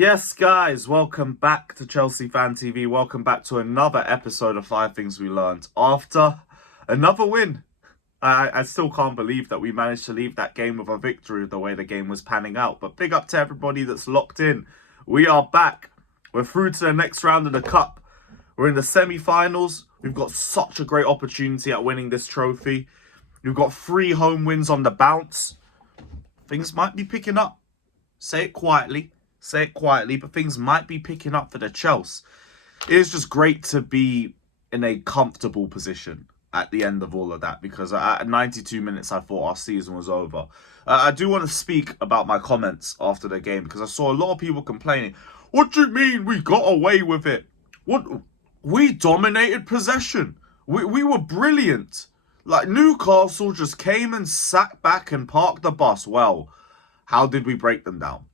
Yes, guys, welcome back to Chelsea Fan TV. Welcome back to another episode of 5 Things We Learned. After another win, I still can't believe that we managed to leave that game with a victory the way the game was panning out. But big up to everybody that's locked in. We are back. We're through to the next round of the Cup. We're in the semi-finals. We've got such a great opportunity at winning this trophy. We've got 3 home wins on the bounce. Things might be picking up. Say it quietly, but things might be picking up for the Chelsea. It is just great to be in a comfortable position at the end of all of that, because at 92 minutes, I thought our season was over. I do want to speak about my comments after the game, because I saw a lot of people complaining. What do you mean we got away with it? What? We dominated possession. We were brilliant. Like, Newcastle just came and sat back and parked the bus. Well, how did we break them down?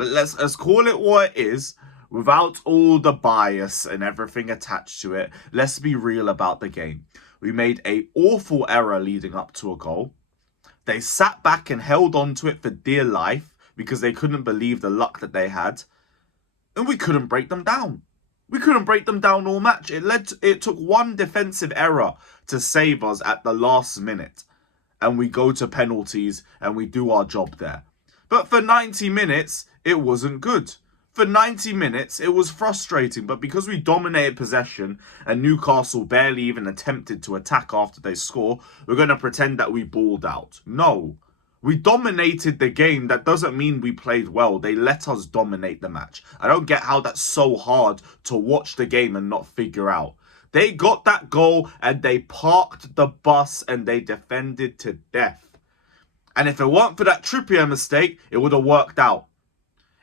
Let's call it what it is, without all the bias and everything attached to it. Let's be real about the game. We made an awful error leading up to a goal. They sat back and held on to it for dear life because they couldn't believe the luck that they had. And we couldn't break them down. We couldn't break them down all match. It took one defensive error to save us at the last minute. And we go to penalties and we do our job there. But for 90 minutes, it wasn't good. For 90 minutes, it was frustrating. But because we dominated possession and Newcastle barely even attempted to attack after they score, we're going to pretend that we balled out. No. We dominated the game. That doesn't mean we played well. They let us dominate the match. I don't get how that's so hard to watch the game and not figure out. They got that goal and they parked the bus and they defended to death. And if it weren't for that Trippier mistake, it would have worked out.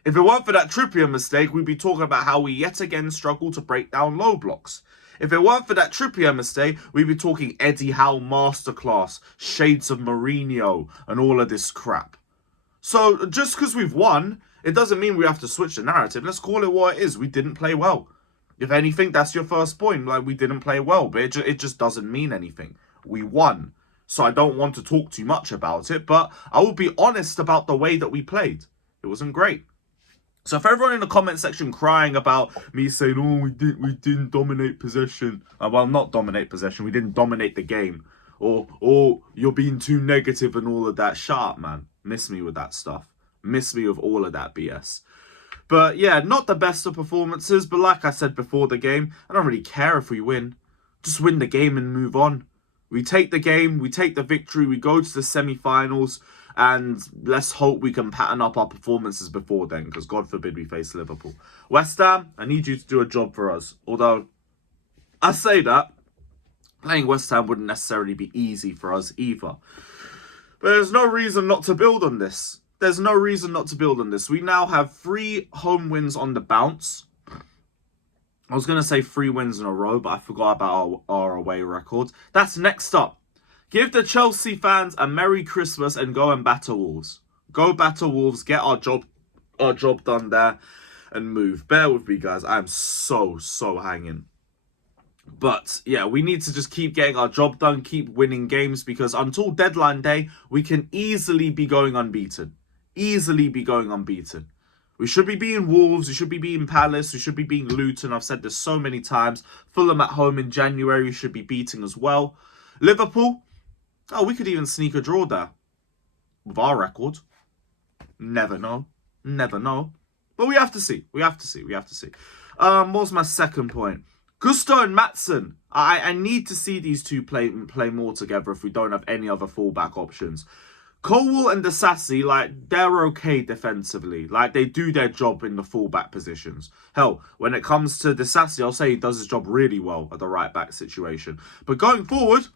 If it weren't for that Trippier mistake, we'd be talking about how we yet again struggle to break down low blocks. If it weren't for that Trippier mistake, we'd be talking Eddie Howe masterclass, shades of Mourinho, and all of this crap. So just because we've won, it doesn't mean we have to switch the narrative. Let's call it what it is. We didn't play well. If anything, that's your first point. Like, we didn't play well, but it just doesn't mean anything. We won. So I don't want to talk too much about it, but I will be honest about the way that we played. It wasn't great. So for everyone in the comment section crying about me saying, oh, we didn't dominate possession. Well, not dominate possession. We didn't dominate the game. Or you're being too negative and all of that. Shut up, man. Miss me with that stuff. Miss me with all of that BS. But yeah, not the best of performances. But like I said before the game, I don't really care if we win. Just win the game and move on. We take the game, we take the victory, we go to the semi-finals, and let's hope we can pattern up our performances before then, because God forbid we face Liverpool. West Ham, I need you to do a job for us. Although, I say that, playing West Ham wouldn't necessarily be easy for us either. But there's no reason not to build on this. There's no reason not to build on this. We now have 3 home wins on the bounce. I was going to say 3 wins in a row, but I forgot about our away record. That's next up. Give the Chelsea fans a Merry Christmas and go and batter Wolves. Go batter Wolves, get our job done there, and move. Bear with me, guys. I am so hanging. But yeah, we need to just keep getting our job done, keep winning games, because until deadline day, we can easily be going unbeaten. We should be beating Wolves, we should be beating Palace, we should be beating Luton. I've said this so many times. Fulham at home in January, we should be beating as well. Liverpool, we could even sneak a draw there. With our record. Never know. But we have to see. What was my second point? Gusto and Maatsen. I need to see these two play more together if we don't have any other fallback options. Colwill and Disasi, like, they're okay defensively. Like, they do their job in the fullback positions. Hell, when it comes to Disasi, I'll say he does his job really well at the right-back situation. But going forward,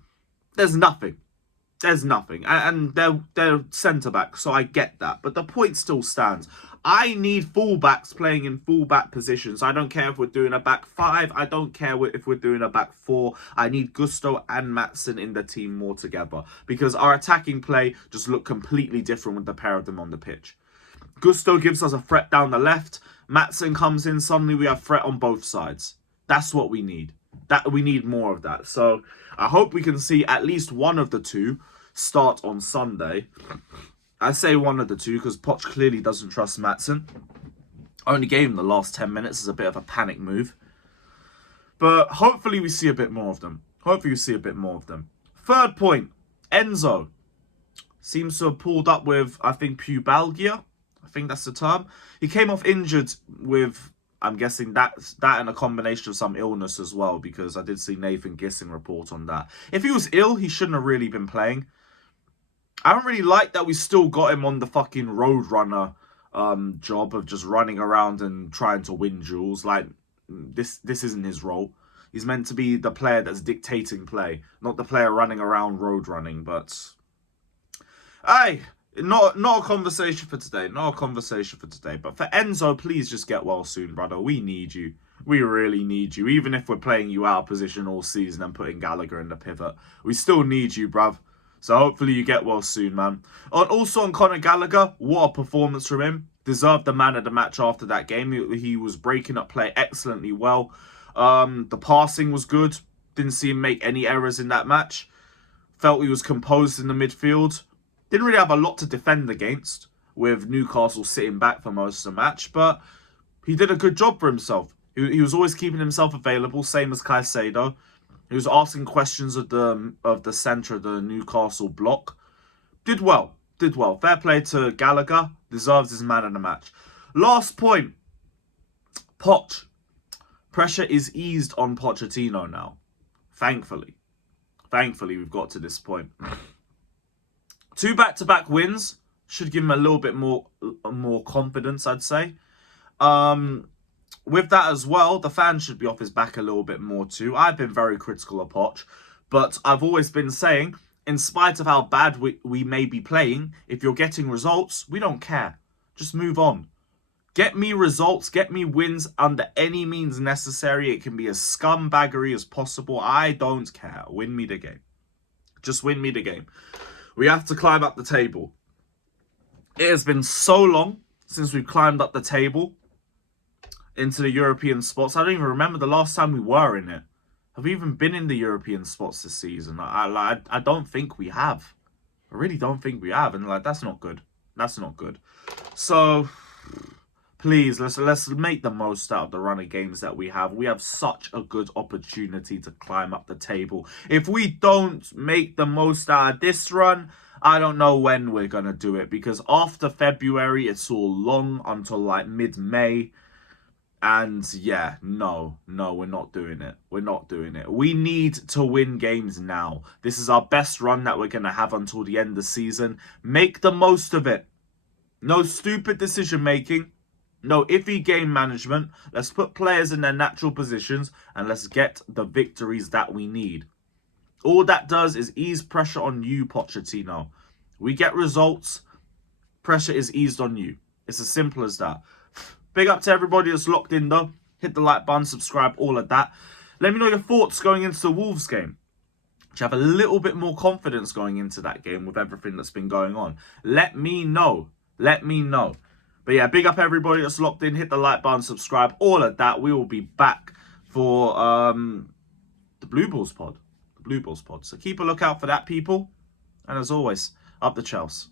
there's nothing. And they're centre-back, so I get that. But the point still stands. I need fullbacks playing in fullback positions. I don't care if we're doing a back 5. I don't care if we're doing a back 4. I need Gusto and Maatsen in the team more together, because our attacking play just looked completely different with the pair of them on the pitch. Gusto gives us a threat down the left. Maatsen comes in. Suddenly we have threat on both sides. That's what we need. We need more of that. So I hope we can see at least one of the two start on Sunday. I say one of the two because Poch clearly doesn't trust Maatsen. Only gave him the last 10 minutes as a bit of a panic move. But hopefully we see a bit more of them. Third point, Enzo seems to have pulled up with, I think, pubalgia. I think that's the term. He came off injured with, I'm guessing that and a combination of some illness as well, because I did see Nathan Gissing report on that. If he was ill, he shouldn't have really been playing. I don't really like that we still got him on the fucking Roadrunner job of just running around and trying to win duels. Like, this isn't his role. He's meant to be the player that's dictating play, not the player running around road running. But hey, not a conversation for today. But for Enzo, please just get well soon, brother. We need you. We really need you. Even if we're playing you out of position all season and putting Gallagher in the pivot, we still need you, bruv. So hopefully you get well soon, man. Also on Conor Gallagher, what a performance from him. Deserved the man of the match after that game. He was breaking up play excellently well. The passing was good. Didn't see him make any errors in that match. Felt he was composed in the midfield. Didn't really have a lot to defend against, with Newcastle sitting back for most of the match. But he did a good job for himself. He was always keeping himself available, same as Caicedo. He was asking questions of the centre of the Newcastle block. Did well. Fair play to Gallagher. Deserves his man of the match. Last point. Poch. Pressure is eased on Pochettino now. Thankfully, we've got to this point. 2 back-to-back wins should give him a little bit more confidence, I'd say. With that as well, the fans should be off his back a little bit more too. I've been very critical of Poch, but I've always been saying, in spite of how bad we may be playing, if you're getting results, we don't care. Just move on. Get me results, get me wins under any means necessary. It can be as scumbaggery as possible. I don't care. Win me the game. Just win me the game. We have to climb up the table. It has been so long since we've climbed up the table into the European spots. I don't even remember the last time we were in it. Have we even been in the European spots this season? I don't think we have. I really don't think we have. And that's not good. So please, let's make the most out of the run of games that we have. We have such a good opportunity to climb up the table. If we don't make the most out of this run, I don't know when we're going to do it. Because after February, it's all long until mid-May. And yeah, no, we're not doing it. We need to win games now. This is our best run that we're going to have until the end of the season. Make the most of it. No stupid decision making. No iffy game management. Let's put players in their natural positions and let's get the victories that we need. All that does is ease pressure on you, Pochettino. We get results. Pressure is eased on you. It's as simple as that. Big up to everybody that's locked in though. Hit the like button, subscribe, all of that. Let me know your thoughts going into the Wolves game. Do you have a little bit more confidence going into that game with everything that's been going on? Let me know. But yeah, big up everybody that's locked in. Hit the like button, subscribe, all of that. We will be back for the Blue Balls pod. So keep a lookout for that, people. And as always, up the Chelsea.